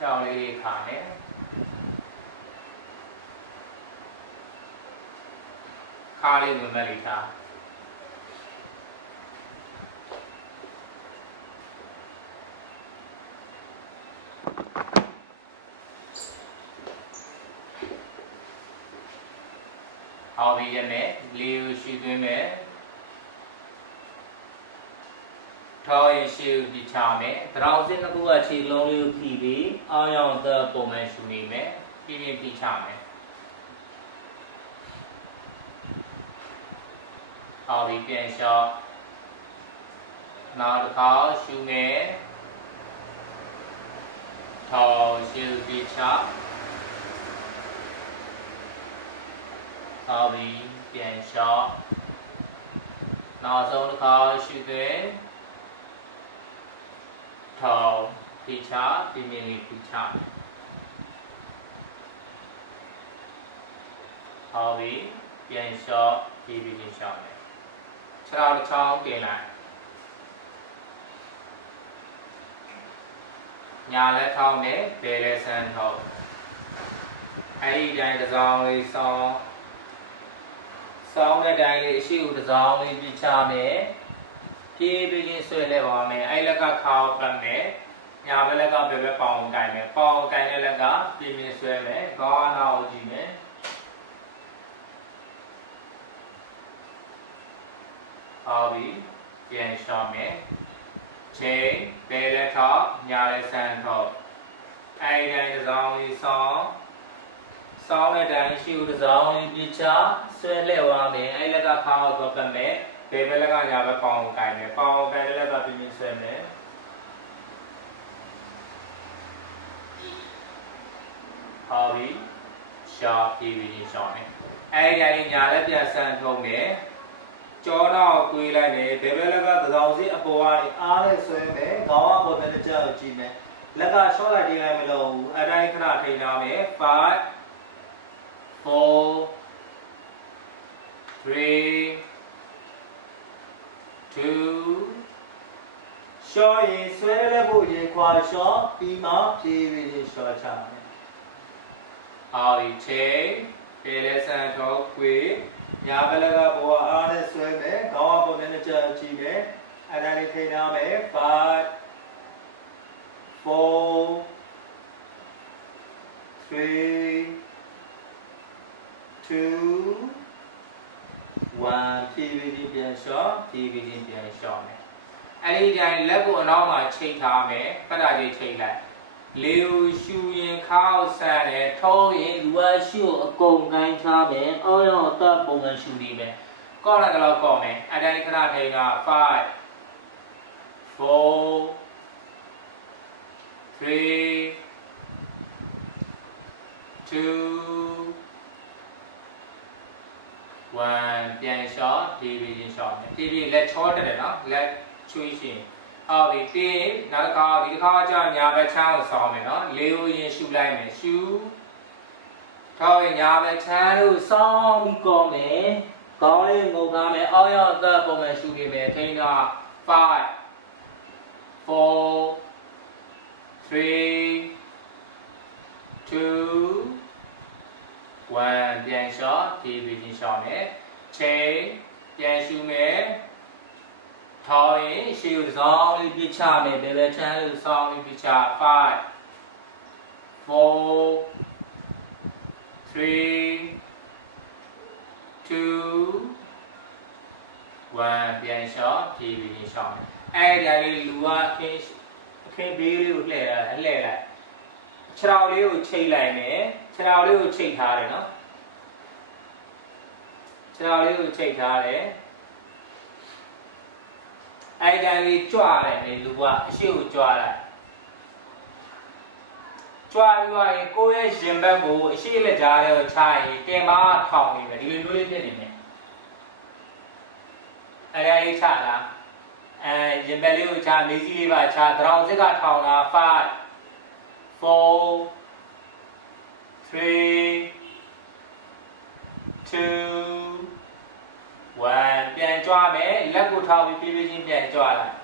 ကြောင်လေးတွေခါမယ်ခါလေးဝင်မဲ့လေးထားအော်ဒီရမယ်လေးကိုရှိသွင်းမယ် ထောင်းရင်ရှိကိုပြချမယ်တရောင်စင်းတစ်ခုကခြေလုံးလေးကိုဖြီးပြီးအောင်းရောင်သက်ပုံမှန်ရှူနေမယ်ပြီးပြီးပြချမယ်အော်ဒီပြန်လျှော့နောက်တစ်ခါရှူမယ်ထောင်းရှိပြချအော်ဒီပြန်လျှော့နောက်ဆုံးတစ်ခါရှူသွင်း ထောင်ဖိချာပြင်းပြင်းလေးဖိချာဟောပြီပြန်လျှော့ပြီးပြီးချင်းရှော့မယ်ခြေထောက်တစ်ချောင်းတင်လိုက်ညာလက်ထောက်နဲ့ဘယ်လက်ဆန်းထောက်အဲ့ဒီတိုင်းတစ်စောင်းလေးဆောင်းဆောင်းတဲ့တိုင်းလေးအရှိကိုတစ်စောင်းလေးပြချမယ် ပြေးပြီးချင်းဆွဲလဲပါမယ်အဲ့လက်ကခါအောင်ပတ်မယ်ညာဘက်လက်ကဘယ်ဘက်ပေါအောင်တိုင်မယ်ပေါအောင်တိုင်တဲ့လက်ကပြင်းပြင်းဆွဲမယ်ခေါင်းအနာကိုကြည့်မယ်အော်ပြီပြန်ရှောင်းမယ်ချိန်ဘယ်လက်ထောက်ညာလက်ဆန်းထောက်အဲ့ဒီတိုင်းတစ်စောင်းလေးဆောင်းဆောင်းတဲ့တိုင်းရှိဦးတစ်စောင်းလေးပြချဆွဲလဲပါမယ်အဲ့လက်ကခါအောင်ပတ်မယ် ဘေဘလကညာဘက်ပေါအောင်ကိုင်မယ်ပေါအောင်ကိုင်တဲ့လက်ကပြင်းပြင်းဆွဲမယ်ဟောပြီရှာပြေးပြီးရှောင်းမယ်အဲ့ဒီတိုင်းညာလက်ပြန်ဆန်းထုံးမယ်ကြောတော့ကွေးလိုက်မယ်ဘေဘလကသကောင်စီအပေါ်ကနေအားနဲ့ဆွဲမယ်ခေါင်းအပေါ်နဲ့ကြောက်ကြည့်မယ်လက်ကရှော့လိုက်တင်းလိုက်မလို့ဘူးအတိုင်းခဏထိန်ထားမယ်5 4 3 two ရှော့ရင်ဆွဲရဲဖို့ရေခွာရှော့ပြီးမှဖြည်းဖြည်းချင်းရှော့ချမယ်။အော်ဒီချိန်ပေလဲဆန်တော့ခွေညာဘလကဘောအားနဲ့ဆွဲမယ်ခေါင်းအပေါ်နဲ့ကြာကြည့်မယ်အဲ့ဒါလေးထိန်းထားမယ်5 4 3 2 1ဖြည်းဖြည်းချင်းပြန်လျှော့ဖြည်းဖြည်းချင်းပြန်လျှော့မယ်အဲ့ဒီတိုင်းလက်ကိုအနောက်မှာချိတ်ထားမယ်ပတ်တာကြီးချိတ်လိုက်လေကိုရှူရင်ခါအောင်ဆန်တယ်ထုံးရင်လူအရှုအကုန်ကိုင်းထားမယ်အောင်းရောင်အသက်ပုံမှန်ရှူနေမယ်ကောက်လိုက်တော့ကောက်မယ်အဲ့တိုင်းခဏထိန်က5 4 3 2 1ပြန်လျှော့ဒီဘီချင်းလျှော့မယ်ဒီဘီလက်ချောတက်တယ်နော်လက်ချွေးရှင်အော်ဒီပြီးနောက်တစ်ခါဒီတစ်ခါကျညာဘက်ချမ်းကိုဆောင်းမယ်နော်လေးကိုရင်ရှူလိုက်မယ်ရှူထောက်ရင်ညာဘက်ချမ်းကိုဆောင်းပြီးကောင်းမယ်ကောင်းလေးငုံထားမယ်အောက်ရောက်သက်ပုံမှန်ရှူနေမယ်ထိန်းက5 4 3 2 1 ပြန်လျှော့ဒီဘီချင်းလျှော့မယ်ချိန်ပြန်ရှူမယ်ထောင်းရင်ရှေ့ကိုစောင်းလေးပြချမယ်ဘယ်ပဲချမ်းလေးစောင်းလေးပြချ5 4 3 2 1ပြန်လျှော့ဒီဘီချင်းလျှော့မယ်အဲ့ဒီအလေးလူကအခင်းအခင်းဘေးလေးကိုလှည့်တာလှည့်လိုက်ခြေထောက်လေးကိုချိတ်လိုက်မယ်ခြေထောက်လေးကိုချိတ်ထားတယ်နော် ခြေထောက်လေးကိုချိတ်ထားတယ်အဲ့ဒါလေးကြွလိုက်မယ်လူကအရှိကိုကြွလိုက်ကြွပြီးတော့ရင်ကိုယ့်ရဲ့ရင်ဘက်ကိုအရှိလက်ကြားထဲကိုချရင်တင်ပါထောင်နေမယ်ဒီလိုမျိုးလေးဖြစ်နေမယ်အဲ့ဒါလေးချတာအဲရင်ဘက်လေးကိုချမေးစီးလေးပါချသရောင်စစ်ကထောင်တာ5 four, three, two, one ပြန်ကြွားမယ်လက်ကိုထောက်ပြီးပြေးပြေးချင်းပြန်ကြွားလိုက်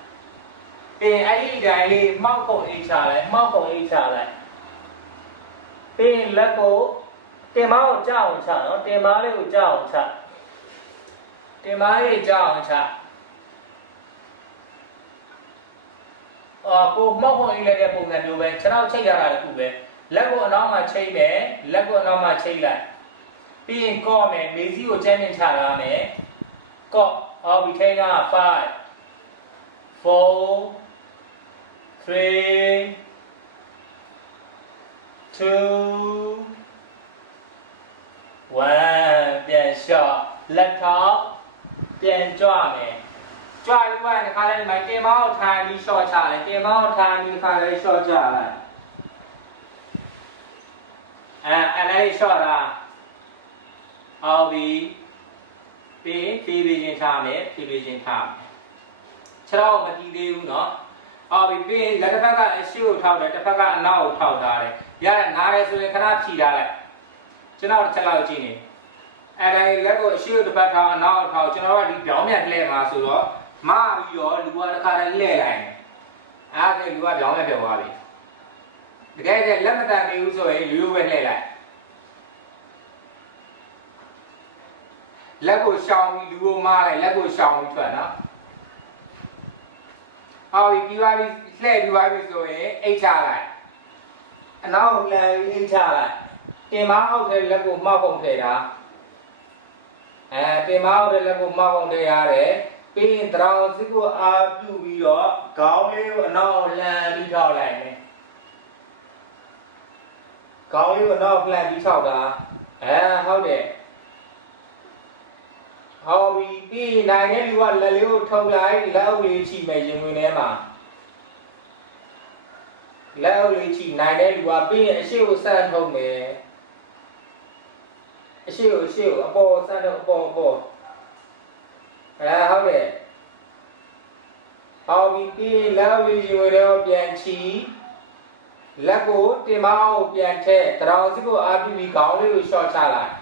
ပြင်အဲ့ဒီတိုင်းလေးမောက်ကုန်အိတ်ချလိုက်မောက်ကုန်အိတ်ချလိုက်ပြီးရင်လက်ကိုတင်မကိုကြောက်အောင်ချနော်တင်မလေးကိုကြောက်အောင်ချတင်မလေးကြောက်အောင်ချအော်ကိုမောက်ဖို့အင်းလည်းတဲ့ပုံစံမျိုးပဲခြေထောက်ချိတ်ရတာတခုပဲလက်ကိုအနောက်မှာချိတ်မယ်လက်ကိုအနောက်မှာချိတ်လိုက်ပြီးရင်ကော့မယ်မေးစီကိုကျန်းကျင်ချလာမယ် ကော့အော်ဒီထဲက5 4 3 two one ပြန်လျှော့လက်ထောက်ပြန်ကြွမယ်ကြွပြီးမှဒီခါလေးဒီမှာတင်မောင်းထိုင်ပြီးလျှော့ချလိုက်တင်မောင်းထိုင်ပြီးဒီခါလေးလျှော့ချလိုက်အဲအဲ့လေးလျှော့တာအောင် ပြီးပြီးဖြည်းဖြည်းချင်းထားမယ်ဖြည်းဖြည်းချင်းထားမယ်ခြေထောက်မတီးသေးဘူးเนาะအော်ပြီးပြီးလက်တစ်ဖက်ကအရှိကိုထောက်တယ်တစ်ဖက်ကအနောက်ကိုထောက်ထားတယ်ရတယ်နားရဲဆိုရင်ခဏဖြီထားလိုက်ကျွန်တော်တစ်ချက်လောက်ကြည့်နေအဲ့ဒါလက်ကိုအရှိကိုတစ်ဖက်ထောက်အနောက်ကိုထောက်ကျွန်တော်ကဒီပြောင်းပြန်လှည့်မှာဆိုတော့မပြီးတော့လူကတစ်ခါတည်းလှည့်လိုက်တယ်အားဖြင့်လူကပြောင်းပြန်ပြောသွားပြီတကယ်တည်းလက်မတန်နေဘူးဆိုရင်လူရိုးပဲလှည့်လိုက် လက်ကိုရှောင်ပြီးလူကိုမားလိုက်လက်ကိုရှောင်ပြီးထွက်နော်အော်ပြီးသွားပြီလှည့်ပြီးသွားပြီဆိုရင်အိတ်ချလိုက်အနောက်လှည့်ပြီးအိတ်ချလိုက်တင်မအောက်ထဲလက်ကိုမှောက်ပုံထည့်တာအဲတင်မအောက်ထဲလက်ကိုမှောက်ပုံထည့်ရတယ်ပြီးရင်တရောင်စစ်ကိုအာပြုပြီးတော့ခေါင်းလေးကိုအနောက်လှမ်းပြီးထောက်လိုက်မယ်ခေါင်းလေးကိုအနောက်လှမ်းပြီးထောက်တာအဲဟုတ်တယ် ဟောပြီးပြီးနိုင်တဲ့လူကလက်လေးကိုထုတ်လိုက်လက်အုပ်လေးချိမယ်ရင်ဝင်ထဲမှာလက်အုပ်လေးချိနိုင်တဲ့လူကပြီးရင်အရှိကိုစမ်းထုတ်မယ်အရှိကိုအရှိကိုအပေါ်စမ်းထုတ်အပေါ်အပေါ်အဲဟုတ်တယ်ဟောပြီးပြီးလက်အုပ်လေးရင်ဝင်ထဲကိုပြန်ချိလက်ကိုတင်မအောင်ပြန်ထည့်တရောင်စစ်ကိုအာပြပြီးခေါင်းလေးကိုရှော့ချလိုက်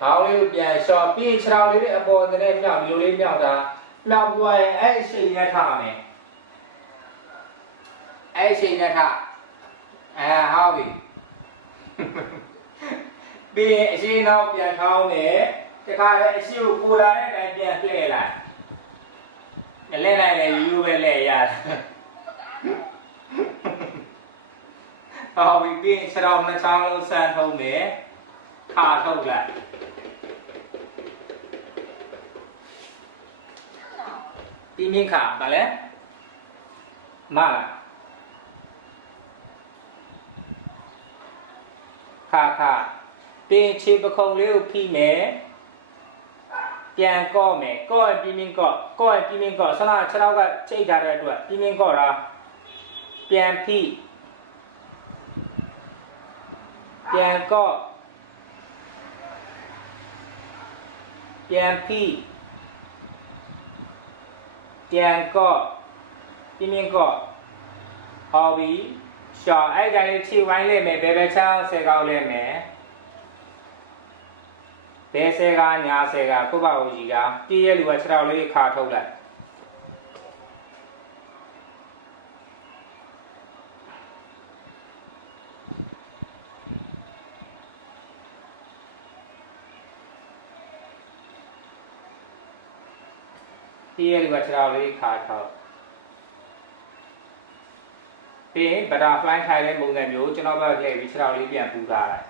ခေါင်းလေးကိုပြန်လျှော့ပြီးခြေထောက်လေးနဲ့အပေါ်နဲ့မြောက်ဒီလိုလေးမြောက်တာမြောက်ပွားရင်အဲ့အရှိန်နဲ့ထားမယ်အဲ့အရှိန်နဲ့ထားအဲဟောပြီပြီးရင်အရှိန်နောက်ပြန်ထောင်းတယ်တခါလေအရှိကိုပူလာတဲ့အတိုင်းပြန်လှည့်လိုက်မလဲနိုင်လေယူပဲလဲရတယ်ဟောပြီပြီးရင်ခြေထောက်နှစ်ချောင်းလုံးဆန်းထုံးမယ်ခါထုတ်လိုက် ပြင်းပြင်းခါဗာလဲမလာခါခါတင်းချေပခုံလေးကိုဖိမယ်ပြန်ကော့မယ်ကော့ရင်ပြင်းပြင်းကော့ကော့ရင်ပြင်းပြင်းကော့ဆလာ6နောက်ကချိတ်ထားတဲ့အတွက်ပြင်းပြင်းကော့တာပြန်ဖိပြန်ကော့ပြန်ဖိ ပြန်ကော့ပြင်းပြင်းကော့ဟောပြီရှောင်းအဲ့ကြလေးခြေဝိုင်းလိုက်မယ်ဘယ်ဘက်ချောင်းဆယ်ကောက်လိုက်မယ်ဘယ်ဆယ်ကညာဆယ်ကကိုယ့်ဘာကိုကြီးကပြည့်ရဲ့လူကခြေထောက်လေးခါထုတ်လိုက် ပြည့်ရဲ့လူကခြေထောက်လေးခါထုတ်ပြီးရင် butterfly ထိုင်တဲ့ပုံစံမျိုးကျွန်တော်ဘက်လှည့်ပြီးခြေထောက်လေးပြန်ပူထားလိုက်